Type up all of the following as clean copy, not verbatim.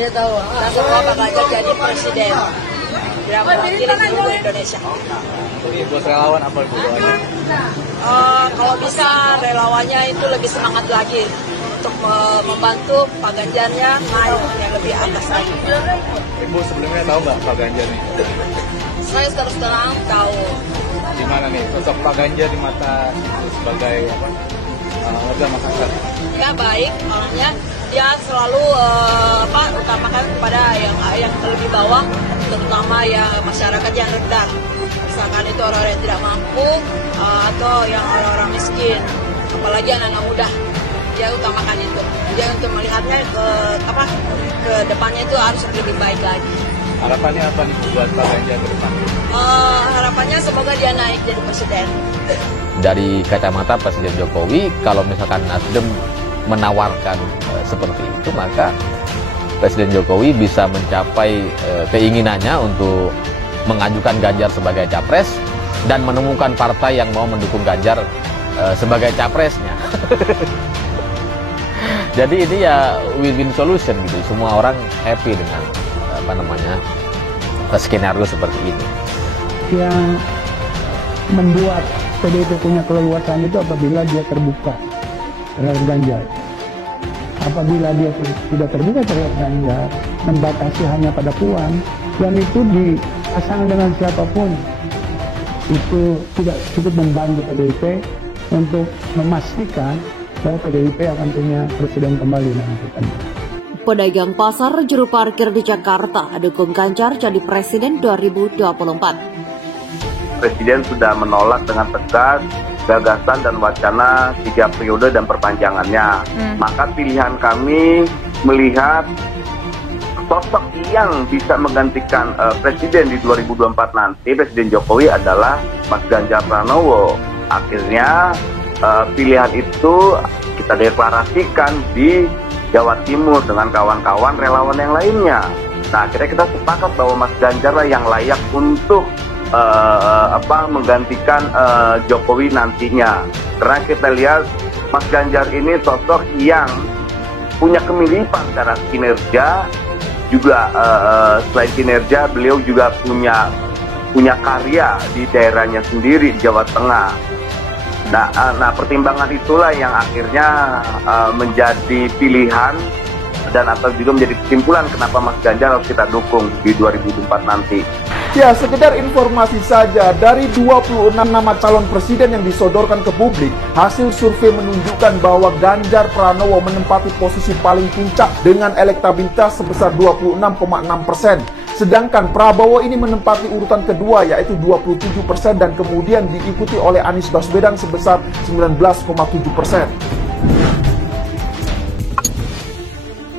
Ganjar. Dan semoga Pak Ganjar jadi presiden. Yang mewakili seluruh Indonesia. Ini buat relawan apa Bu doanya? Kalau bisa relawannya itu lebih semangat lagi untuk membantu Pak Ganjarnya naik yang lebih atas lagi. Ibu sebelumnya tahu nggak Pak Ganjar nih? Saya terus terang tahu. Gimana nih sosok Pak Ganjar di mata Ibu sebagai warga Makassar? Ya baik, orangnya dia selalu utamakan kepada yang lebih bawah, terutama ya masyarakat yang rendah. Misalkan itu orang yang tidak mampu atau yang orang-orang miskin, apalagi anak-anak muda. Dia utamakan itu. Dia untuk melihatnya ke depannya itu harus lebih baik lagi. Harapannya apa nih buat Pak Ganjar ke depan? Harapannya semoga dia naik jadi presiden. Dari kacamata Presiden Jokowi, kalau misalkan Nasdem menawarkan seperti itu, maka Presiden Jokowi bisa mencapai keinginannya untuk mengajukan Ganjar sebagai capres dan menemukan partai yang mau mendukung Ganjar sebagai capresnya. Jadi ini ya win-win solution gitu. Semua orang happy dengan skenario seperti ini. Yang membuat PDIP punya keleluasan itu apabila dia terbuka terhadap Ganjar. Apabila dia tidak terbuka terhadap Ganjar, membatasi hanya pada Puan, dan itu dipasang dengan siapapun, itu tidak cukup membantu PDIP untuk memastikan bahwa PDIP akan punya presiden kembali nanti. Pedagang pasar juru parkir di Jakarta dukung Ganjar jadi presiden 2024. Presiden sudah menolak dengan tegas gagasan dan wacana 3 periode dan perpanjangannya. Maka pilihan kami melihat sosok yang bisa menggantikan presiden di 2024 nanti, Presiden Jokowi, adalah Mas Ganjar Pranowo. Akhirnya pilihan itu kita deklarasikan di Jawa Timur dengan kawan-kawan relawan yang lainnya. Nah, akhirnya kita sepakat bahwa Mas Ganjar lah yang layak untuk menggantikan Jokowi nantinya. Karena kita lihat Mas Ganjar ini sosok yang punya kemiripan secara kinerja, juga selain kinerja beliau juga punya karya di daerahnya sendiri di Jawa Tengah. Nah, pertimbangan itulah yang akhirnya menjadi pilihan dan atau juga menjadi kesimpulan kenapa Mas Ganjar harus kita dukung di 2024 nanti. Ya, sekedar informasi saja, dari 26 nama calon presiden yang disodorkan ke publik, hasil survei menunjukkan bahwa Ganjar Pranowo menempati posisi paling puncak dengan elektabilitas sebesar 26,6%. Sedangkan Prabowo ini menempati urutan kedua, yaitu 27%, dan kemudian diikuti oleh Anies Baswedan sebesar 19,7%.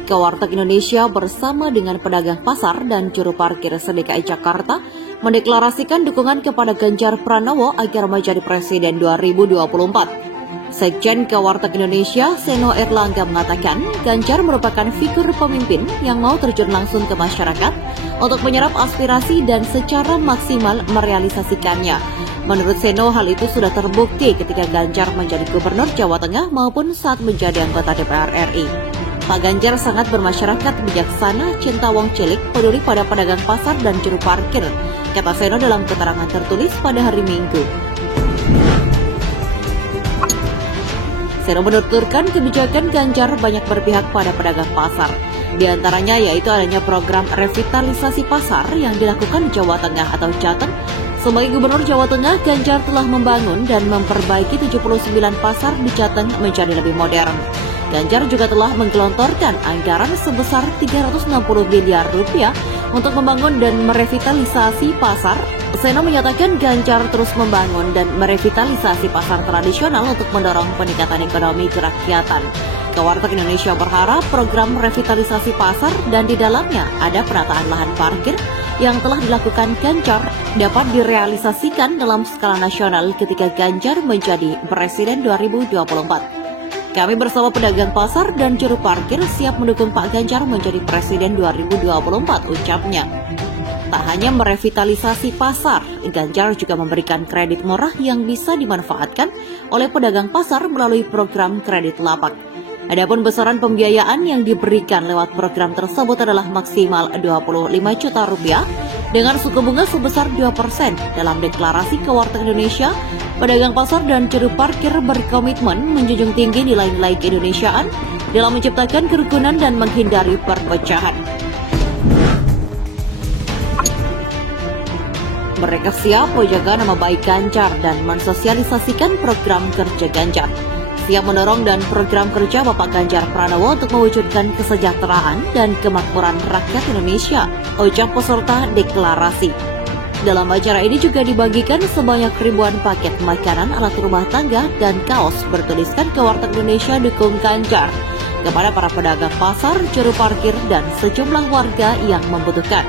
Warteg Indonesia bersama dengan pedagang pasar dan juru parkir se-DKI Jakarta mendeklarasikan dukungan kepada Ganjar Pranowo agar menjadi presiden 2024. Sekjen Warteg Indonesia, Seno Erlangga, mengatakan Ganjar merupakan figur pemimpin yang mau terjun langsung ke masyarakat untuk menyerap aspirasi dan secara maksimal merealisasikannya. Menurut Seno, hal itu sudah terbukti ketika Ganjar menjadi gubernur Jawa Tengah maupun saat menjadi anggota DPR RI. Pak Ganjar sangat bermasyarakat, bijaksana, cinta wong cilik, peduli pada pedagang pasar dan juru parkir, kata Seno dalam keterangan tertulis pada hari Minggu. Seno menuturkan kebijakan Ganjar banyak berpihak pada pedagang pasar. Di antaranya yaitu adanya program revitalisasi pasar yang dilakukan di Jawa Tengah atau Jateng. Sebagai Gubernur Jawa Tengah, Ganjar telah membangun dan memperbaiki 79 pasar di Jateng menjadi lebih modern. Ganjar juga telah menggelontorkan anggaran sebesar 360 miliar rupiah untuk membangun dan merevitalisasi pasar. Seno menyatakan Ganjar terus membangun dan merevitalisasi pasar tradisional untuk mendorong peningkatan ekonomi kerakyatan. Warteg Indonesia berharap program revitalisasi pasar dan di dalamnya ada penataan lahan parkir yang telah dilakukan Ganjar dapat direalisasikan dalam skala nasional ketika Ganjar menjadi presiden 2024. Kami bersama pedagang pasar dan juru parkir siap mendukung Pak Ganjar menjadi presiden 2024, ucapnya. Tak hanya merevitalisasi pasar, Ganjar juga memberikan kredit murah yang bisa dimanfaatkan oleh pedagang pasar melalui program kredit lapak. Adapun besaran pembiayaan yang diberikan lewat program tersebut adalah maksimal Rp25 juta dengan suku bunga sebesar 2%. Dalam deklarasi ke Warteg Indonesia, pedagang pasar dan juru parkir berkomitmen menjunjung tinggi nilai-nilai keindonesiaan dalam menciptakan kerukunan dan menghindari perpecahan. Mereka siap menjaga nama baik Ganjar dan mensosialisasikan program kerja Ganjar. Siap mendorong dan program kerja Bapak Ganjar Pranowo untuk mewujudkan kesejahteraan dan kemakmuran rakyat Indonesia, ucap peserta deklarasi. Dalam acara ini juga dibagikan sebanyak ribuan paket makanan, alat rumah tangga, dan kaos bertuliskan ke Warteg Indonesia dukung Ganjar kepada para pedagang pasar, juru parkir, dan sejumlah warga yang membutuhkan.